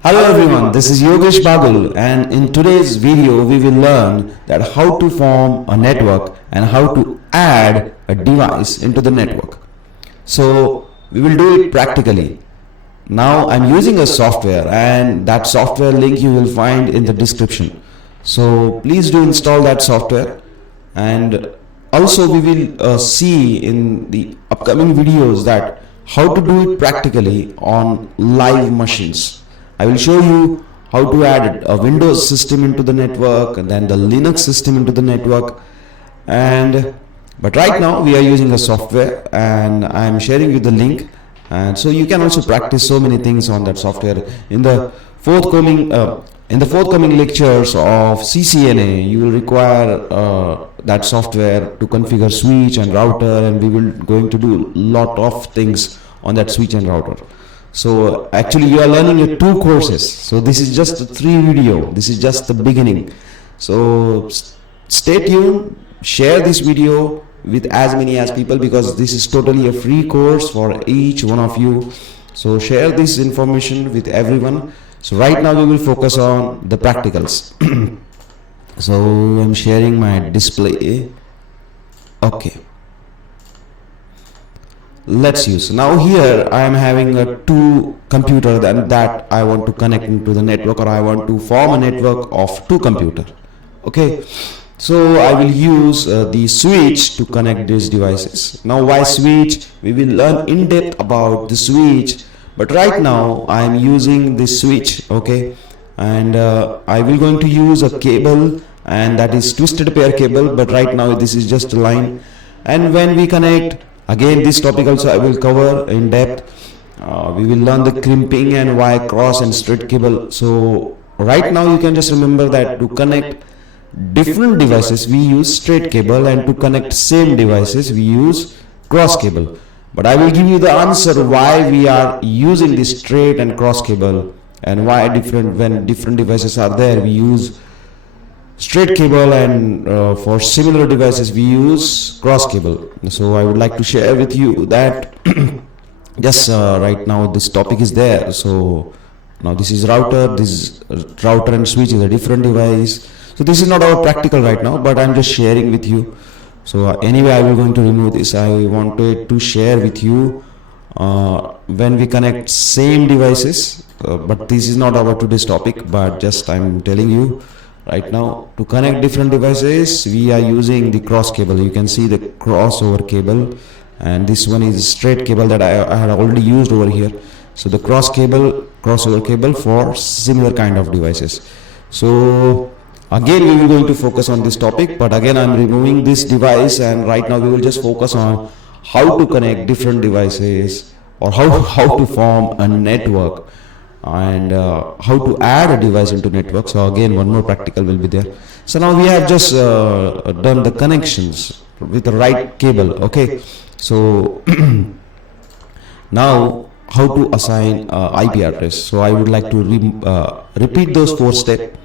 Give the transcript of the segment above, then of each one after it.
Hello everyone, this is Yogesh Bagul, and in today's video we will learn that how to form a network and how to add a device into the network. So we will do it practically. Now I'm using a software, and that software link you will find in the description. So please do install that software, and also we will see in the upcoming videos that how to do it practically on live machines. I will show you how to add a Windows system into the network and then the Linux system into the network. And but right now we are using a software, and I am sharing you the link, and so you can also practice so many things on that software in the forthcoming lectures of CCNA. You will require that software to configure switch and router, and we will going to do lot of things on that switch and router. So actually you are learning your 2 courses. So this is just a 3 video. This is just the beginning. So stay tuned, share this video with as many as people, because this is totally a free course for each one of you. So share this information with everyone. So right now we will focus on the practicals. So I'm sharing my display. Okay. Let's use. Now here I am having a 2 computer that I want to connect into the network, or I want to form a network of 2 computer. Okay, so I will use the switch to connect these devices. Now why switch? We will learn in depth about the switch, but right now I am using this switch. Okay, and I will going to use a cable, and that is twisted pair cable, but right now this is just a line. And when we connect, again this topic also I will cover in depth. We will learn the crimping and wire cross and straight cable. So right now you can just remember that to connect different devices we use straight cable, and to connect same devices we use cross cable. But I will give you the answer why we are using this straight and cross cable, and why when different devices are there we use straight cable, and for similar devices we use cross cable. So I would like to share with you that just right now this topic is there. So now this is router, this router and switch is a different device. So this is not our practical right now, but I'm just sharing with you. So anyway I will going to remove this. I wanted to share with you when we connect same devices, but this is not our today's topic, but just I'm telling you right now to connect different devices we are using the cross cable. You can see the crossover cable, and this one is straight cable that I had already used over here. So the crossover cable for similar kind of devices. So again we will going to focus on this topic, but again I'm removing this device, and right now we will just focus on how to connect different devices, or how to form a network, and how to add a device into network. So again one more practical will be there. So now we have just done the connections with the right cable. Okay, so now how to assign IP address. So I would like to repeat those 4 steps.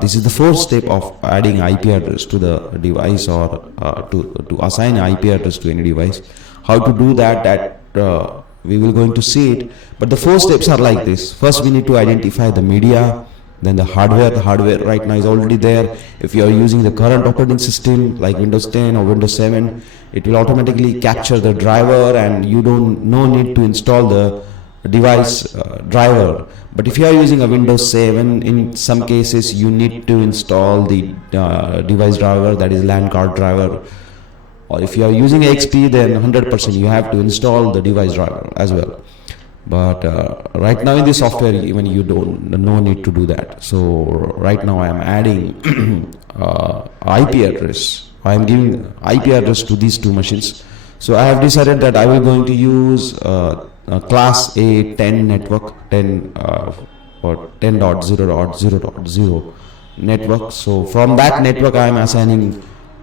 This is the 4th step of adding IP address to the device, or to assign IP address to any device. How to do that we will going to see it, but the 4 steps are like this. First we need to identify the media, then the hardware. The hardware right now is already there. If you are using the current operating system like Windows 10 or Windows 7, it will automatically capture the driver, and you no need to install the device driver. But if you are using a Windows 7, in some cases you need to install the device driver, that is LAN card driver. Or if you are using XP, then 100% you have to install the device driver as well. But right now in the software even you no need to do that. So right now I am adding IP address. I am giving IP address to these 2 machines. So I have decided that I will going to use class A 10 network, 10 or 10.0.0.0 network. So from that network I am assigning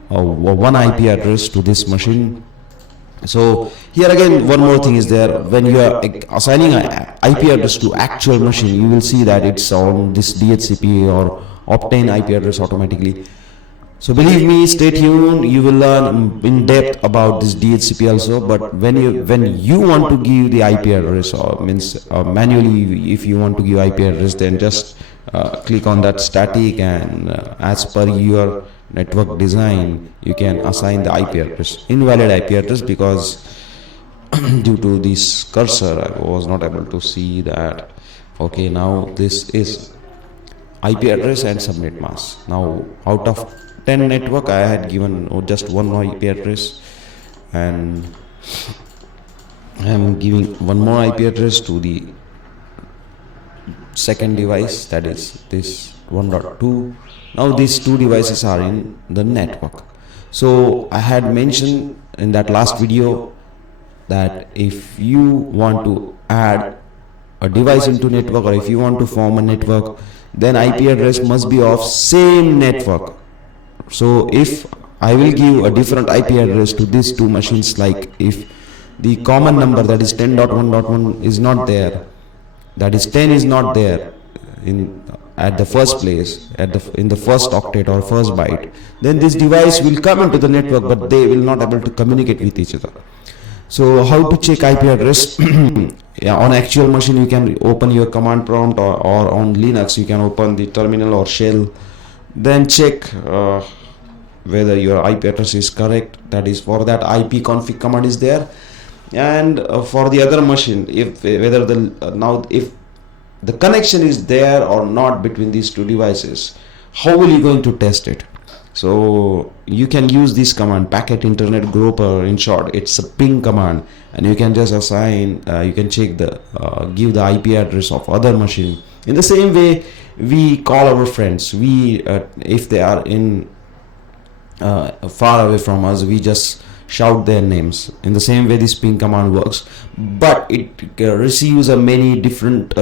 one IP address to this machine. So here again one more thing is there. When you are assigning an IP address to actual machine, you will see that it's on this DHCP or Optane IP address automatically. So believe me, stay tuned. You will learn in depth about this DHCP also. But when you want to give the IP address, or means manually, if you want to give IP address, then just click on that static, and as per your network design, you can assign the IP address. Invalid IP address, because due to this cursor, I was not able to see that. Okay, now this is IP address and subnet mask. Now out of 10 network, I had given just one IP address, and I am giving one more IP address to the second device, that is this 1.2. Now these two devices are in the network. So I had mentioned in that last video that if you want to add a device into network, or if you want to form a network, then IP address must be of same network. So if I will give a different IP address to these two machines, like if the common number, that is 10.1.1 is not there, that is 10 is not there at the first place, in the first octet or first byte, then this device will come into the network, but they will not able to communicate with each other. So how to check IP address? Yeah, on actual machine you can open your command prompt, or on Linux you can open the terminal or shell, then check whether your IP address is correct. That is, for that IP config command is there. And for the other machine, if whether if the connection is there or not between these two devices, how will you going to test it? So you can use this command, packet internet grouper. In short, it's a ping command, and you can just assign, you can check give the IP address of other machine. In the same way, we call our friends. If they are in far away from us, we just shout their names. In the same way, this ping command works, but it receives many different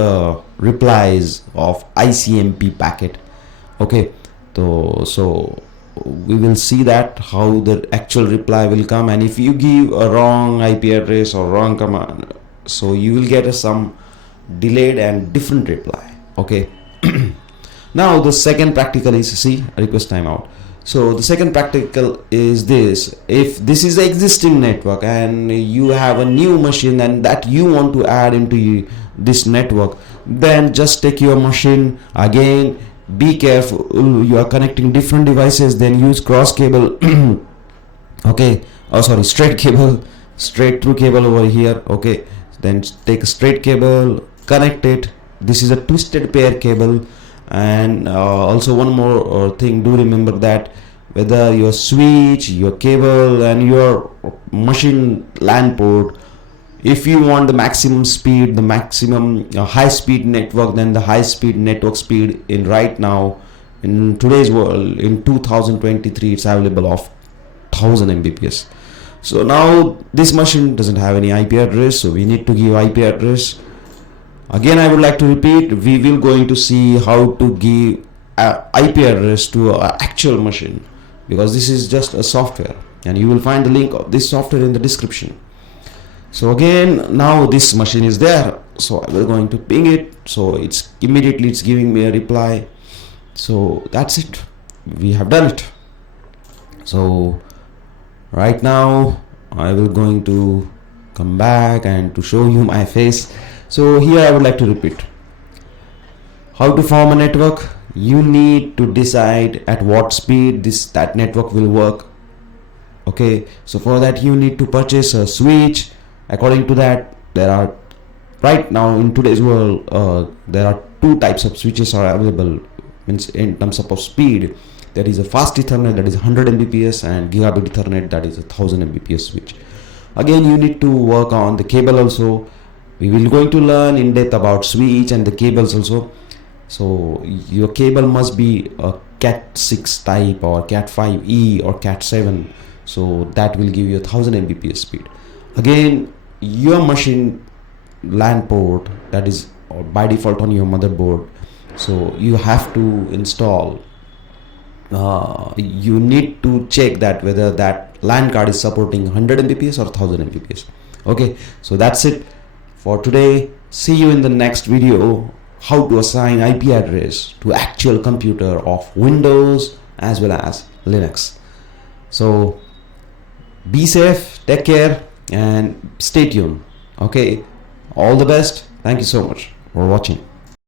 replies of ICMP packet. Okay, so we will see that how the actual reply will come, and if you give a wrong IP address or wrong command, so you will get some delayed and different reply. Okay. Now the second practical is, see, request timeout. So the second practical is this: if this is the existing network and you have a new machine and that you want to add into this network, then just take your machine again. Be careful, you are connecting different devices, then use cross cable. Okay, straight cable, straight through cable over here. Okay, then take a straight cable, connect it. This is a twisted pair cable. And also one more thing, do remember that whether your switch, your cable, and your machine LAN port, if you want the maximum speed, the maximum high speed network, then the high speed network speed in right now in today's world in 2023, it's available of 1000 Mbps. So now this machine doesn't have any IP address, so we need to give IP address. Again, I would like to repeat, we will going to see how to give IP address to an actual machine, because this is just a software, and you will find the link of this software in the description. So again, now this machine is there, so I will going to ping it, so it's immediately it's giving me a reply. So that's it, we have done it. So right now I will going to come back and to show you my face. So here I would like to repeat how to form a network. You need to decide at what speed that network will work. Okay, so for that you need to purchase a switch. According to that, there are right now in today's world there are two types of switches are available, means in terms of speed. There is a fast Ethernet, that is 100 Mbps, and gigabit Ethernet, that is 1000 Mbps switch. Again, you need to work on the cable also. We will going to learn in depth about switch and the cables also. So your cable must be a Cat 6 type or Cat 5e or Cat 7, so that will give you 1000 Mbps speed. Again, your machine LAN port, that is by default on your motherboard, so you have to install, you need to check that whether that LAN card is supporting 100 Mbps or 1000 Mbps. Okay, so that's it for today. See you in the next video, how to assign IP address to actual computer of Windows as well as Linux. So be safe, take care, and stay tuned. Okay, all the best. Thank you so much for watching.